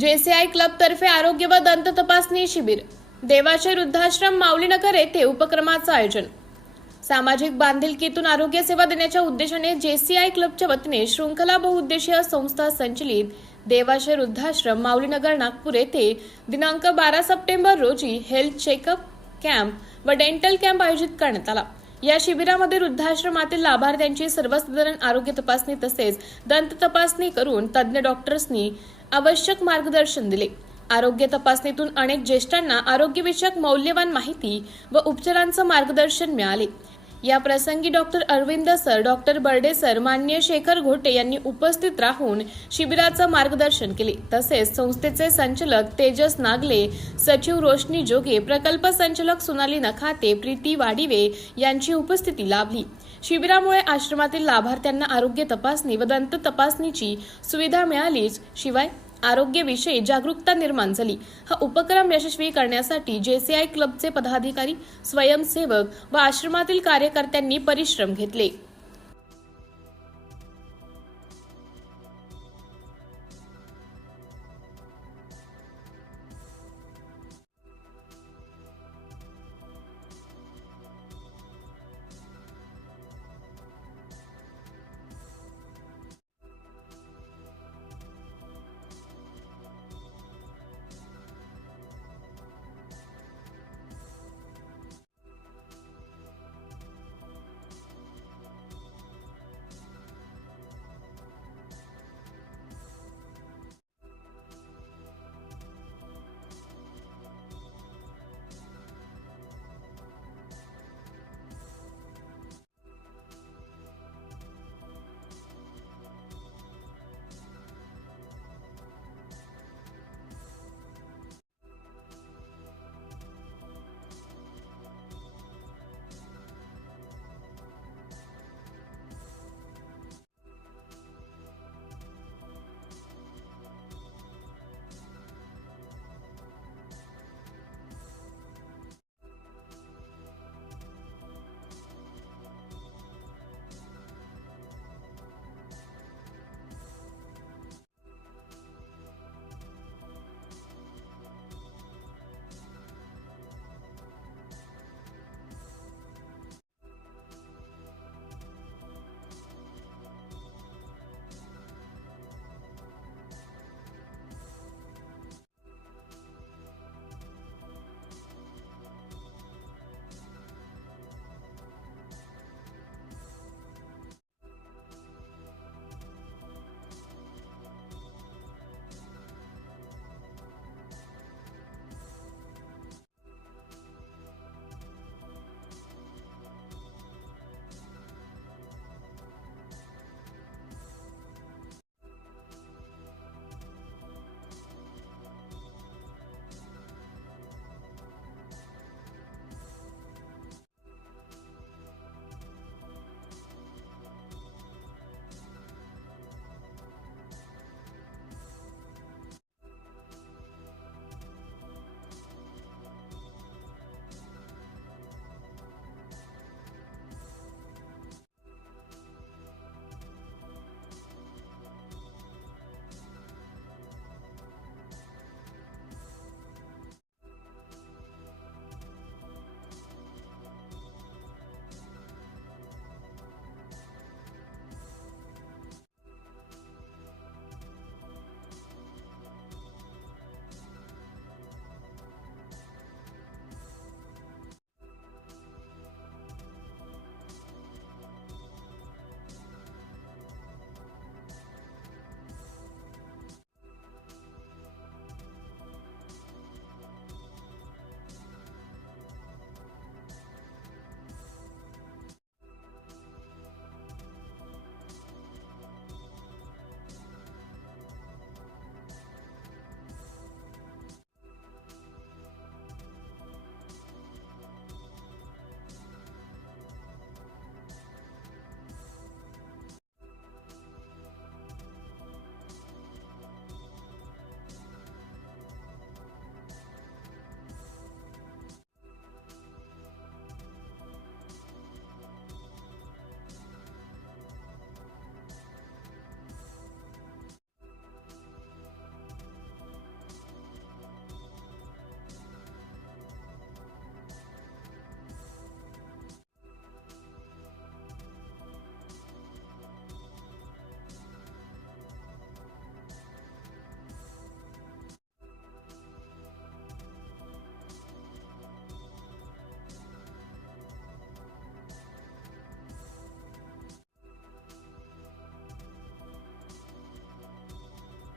JCI club तर्फे आरोग्य व दंत तपासणी शिबिर देवाचे वृद्धाश्रम माऊलीनगर येथे उपक्रमाचं आयोजन. सामाजिक बांधिलकीतून आरोग्य सेवा देण्याच्या उद्देशाने जेसीआय क्लबच्या वतीने शृंखला बहुउद्देशीय संस्था संचलित देवाशय वृद्धाश्रम माऊलीनगर नागपूर येथे दिनांक बारा सप्टेंबर रोजी हेल्थ चेकअप कॅम्प व डेंटल कॅम्प आयोजित करण्यात आला. या शिबिरामध्ये वृद्धाश्रमातील लाभार्थ्यांची सर्वसाधारण आरोग्य तपासणी तसेच दंत तपासणी करून तज्ज्ञ डॉक्टर्सनी आवश्यक मार्गदर्शन दिले. आरोग्य तपासणीतून अनेक ज्येष्ठांना आरोग्यविषयक मौल्यवान माहिती व उपचारांचं मार्गदर्शन मिळाले. या प्रसंगी doctor Arvind sir doctor Barde sir मान्य शेखर घोटे यांनी उपस्थित राहून शिबिराचं मार्गदर्शन केले. तसेच संस्थेचे संचालक तेजस नागले सचिव रोशनी जोगे प्रकल्प संचालक सोनाली नखाते प्रीती वाडिवे यांची उपस्थिती लाभली. शिबिरामुळे आश्रमातील लाभार्थ्यांना आरोग्य तपासणी व दंत तपासणीची सुविधा मिळालीच. शिवाय आरोग्यविषयी जागरूकता निर्माण झाली. हा उपक्रम यशस्वी करण्यासाठी जेसीआय क्लबचे पदाधिकारी स्वयंसेवक व आश्रमातील कार्यकर्त्यांनी परिश्रम घेतले.